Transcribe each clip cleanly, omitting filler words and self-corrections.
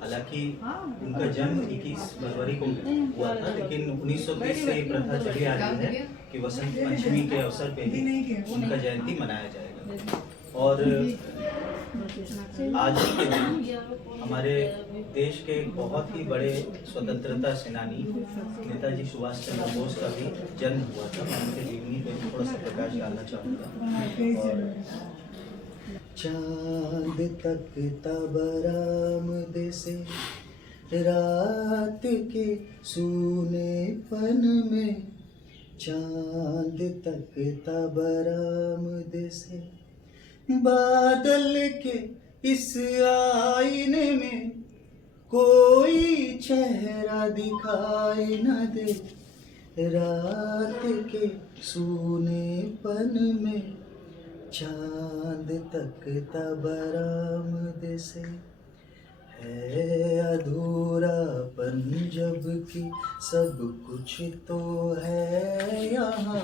हालांकि उनका जन्म 21 फरवरी को हुआ था, लेकिन 1930 से ये प्रथा चली आ रही है कि वसंत पंचमी के अवसर पे ही उनका जयंती मनाया जाएगा। और आज ही के दिन हमारे देश के बहुत ही बड़े स्वतंत्रता सेनानी नेताजी सुभाष चंद्र बोस का भी जन्म हुआ था। मैं उनके जीवनी पे थोड़ा सा प्रकाश डालना चाहूँगा। और चांद तक तबरामद से रात के सूनेपन में, चांद तक तबरामद से बादल के इस आईने में कोई चेहरा दिखाई न दे, रात के सूनेपन में चांद तक तबरामद से है अधूरापन जबकि सब कुछ तो है यहाँ।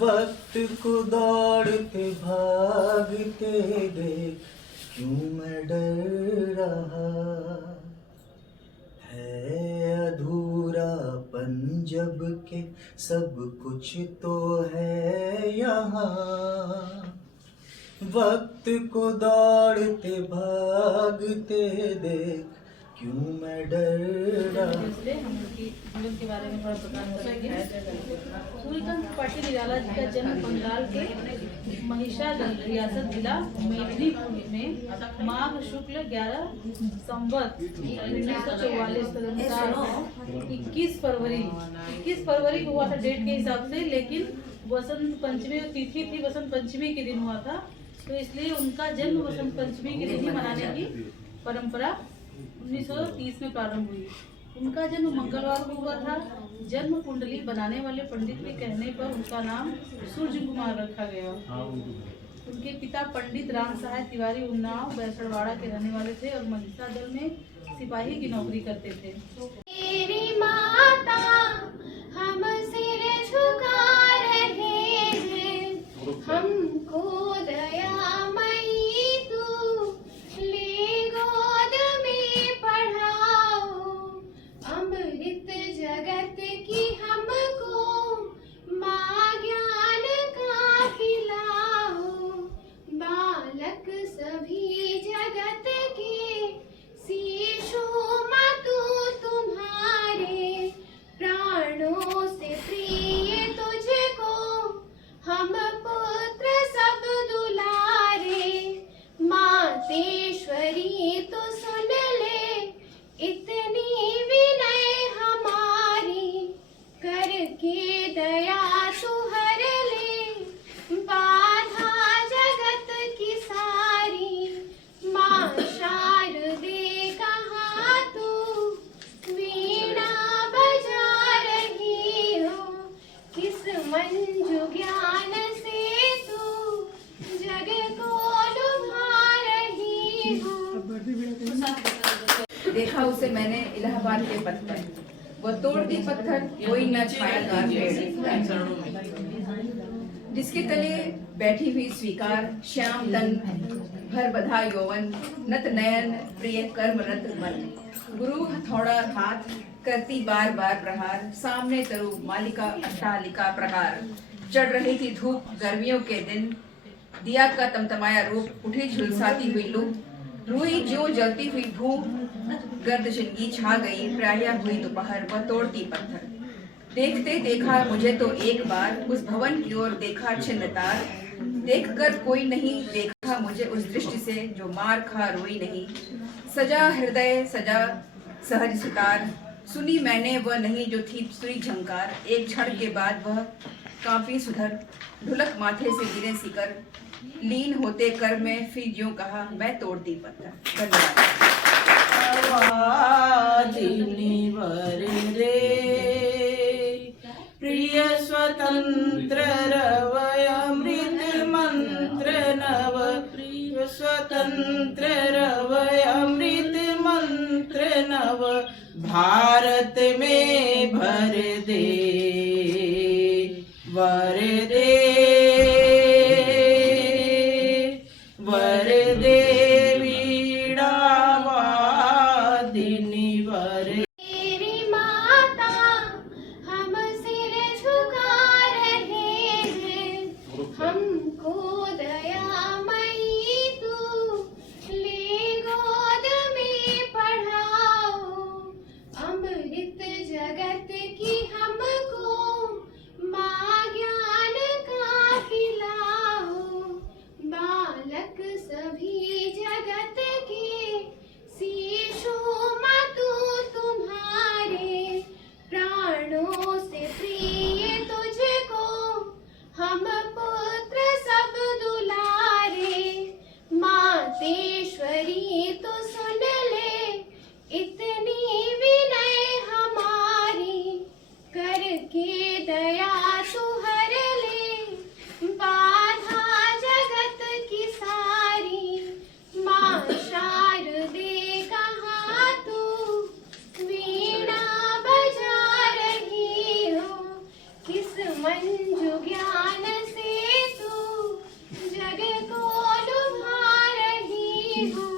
वक्त को दौड़ते भागते देख क्यों मैं डर रहा, है अधूरापन जबकि सब कुछ तो है यहाँ। वक्त को दौड़ते भागते देख क्यों मैं डर रहा। हम उनकी जीवन के बारे में थोड़ा प्रकाश करेंगे। सूर्यकांत पाटिल निराला जी का जन्म बंगाल के महिषादल रियासत जिला मेदिनीपुर में माघ शुक्ल 11 संवत 1944 तदनुसार 21 फरवरी को हुआ था डेट के हिसाब से, लेकिन वसंत पंचमी तिथि थी, वसंत पंचमी के दिन हुआ था, तो इसलिए उनका जन्म वसंत पंचमी के दिन ही मनाने की परंपरा 1930 में प्रारंभ हुई। उनका जन्म मंगलवार को हुआ था। जन्म कुंडली बनाने वाले पंडित के कहने पर उनका नाम सूर्य कुमार रखा गया। उनके पिता पंडित राम सहाय तिवारी उन्नाव बैसड़वाड़ा के रहने वाले थे और महिषा दल में सिपाही की नौकरी करते थे। मेरी माता हम सिर झुका रहे हैं, हमको दयामयी तू ले गोद में पढ़ाओ, अमृत जगत की हमको माँ ज्ञान का खिलाओ, बालक सभी जगत के शिशु मातु तुम्हारे, प्राणों से प्रिय तुझको हम पुत्र सब दुलारे, मातेश्वरी तो सुन ले इतनी विनय हमारी, करके दया तू हर ले बाधा जगत की सारी, माँ शारदे कहाँ तू वीणा बजा रही हो, किस मंजू ज्ञान से तू जग को लुभा रही हो। देखा उसे मैंने इलाहाबाद के पथ पर, वो तोड़ती पत्थर कोई न छायादार जिसके तले बैठी हुई स्वीकार, श्याम तन भर बधा यौवन, नत नयन प्रिय कर्मरत मन, गुरु हथौड़ा हाथ करती बार बार प्रहार, सामने तरु मालिका अट्टालिका प्रकार, चढ़ रही थी धूप गर्मियों के दिन, दिया का तमतमाया रूप, उठी झुलसाती हुई लू, रुई जो जलती हुई भूम, गर्द जिंदगी छा गई, प्राया हुई दोपहर, वह तोड़ती पत्थर। देखते देखा मुझे तो एक बार, उस भवन की ओर देखा छिन्न तार, देखकर कोई नहीं देखा मुझे उस दृष्टि से जो मार खा रोई नहीं, सजा हृदय सजा सहज सितार, सुनी मैंने वह नहीं जो थी सुरी झंकार, एक क्षण के बाद वह कांपी सुधर, ढुलक माथे से गिरे सिकर, लीन होते कर में फिर यूं कहा मैं तोड़ती पत्थर। धन्यवाद। प्रिय स्वतंत्र रवय अमृत मंत्र नव, प्रिय स्वतंत्र रवय अमृत मंत्र नव, भारत में भर दे वर दे वर दे वीणा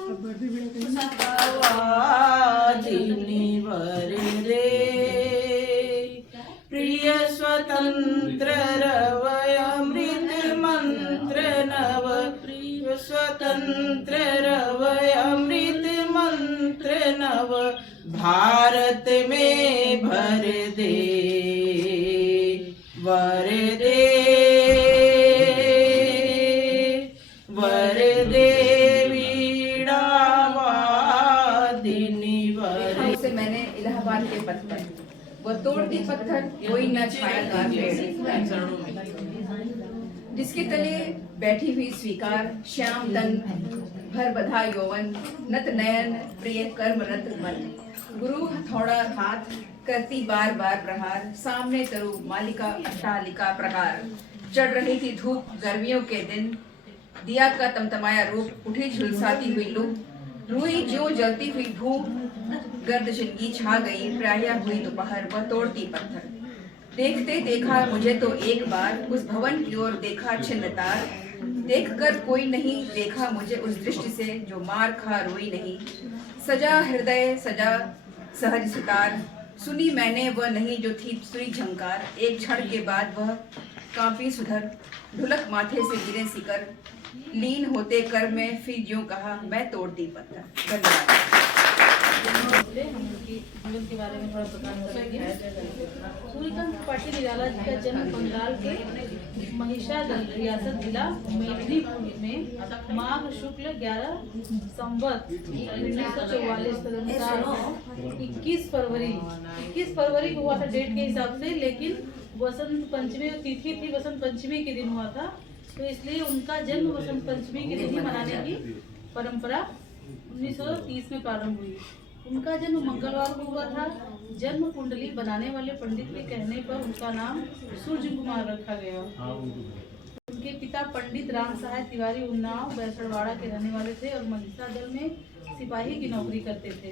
सत्यवादिनी वरदे प्रिय स्वतंत्र रवय अमृत मंत्र नव प्रिय स्वतंत्र रवय अमृत मंत्र नव भारत में भर दे वरदे वरदे वीणावादिनी वरदे। से मैंने इलाहाबाद के पत्थर वो तोड़ती पत्थर कोई न छाया जिसके तले बैठी हुई स्वीकार श्याम तन भर बधा यौवन नत नयन प्रिय कर्मरत मन गुरु हथौड़ा हाथ करती बार बार प्रहार सामने तरु मालिका अट्टालिका प्रकार चढ़ रही थी धूप गर्मियों के दिन दिया का तमतमाया रूप उठी झुलसाती हुई लू रुई जो जलती हुई भूख गर्द जिंदगी छा गई प्राया हुई दोपहर वह तोड़ती पत्थर देखते देखा मुझे तो एक बार उस भवन की ओर देखा छिन्न तार देखकर कोई नहीं देखा मुझे उस दृष्टि से जो मार खा रोई नहीं सजा हृदय सजा सहज सितार सुनी मैंने वह नहीं जो थी सुरी झंकार एक क्षण के बाद वह कांपी सुधर ढुलक माथे से गिरे सिकर लीन होते कर में फिर यूं कहा मैं तोड़ती पत्थर। धन्यवाद। हम उनकी जीवन के बारे में थोड़ा प्रकाश करेंगे। सूर्यकांत त्रिपाठी निराला जी का जन्म बंगाल के महिषादल रियासत जिला मेदिनीपुर में माघ शुक्ल 11 संवत 1944 तदनुसार 21 फरवरी को हुआ था डेट के हिसाब से, लेकिन वसंत पंचमी तिथि थी वसंत पंचमी के दिन हुआ था, तो इसलिए उनका जन्म वसंत पंचमी के दिन ही मनाने की परंपरा 1930 में प्रारंभ हुई। उनका जन्म मंगलवार को हुआ था। जन्म कुंडली बनाने वाले पंडित के कहने पर उनका नाम सूर्य कुमार रखा गया। उनके पिता पंडित राम सहाय तिवारी उन्नाव बैसड़वाड़ा के रहने वाले थे और महिषा दल में सिपाही की नौकरी करते थे।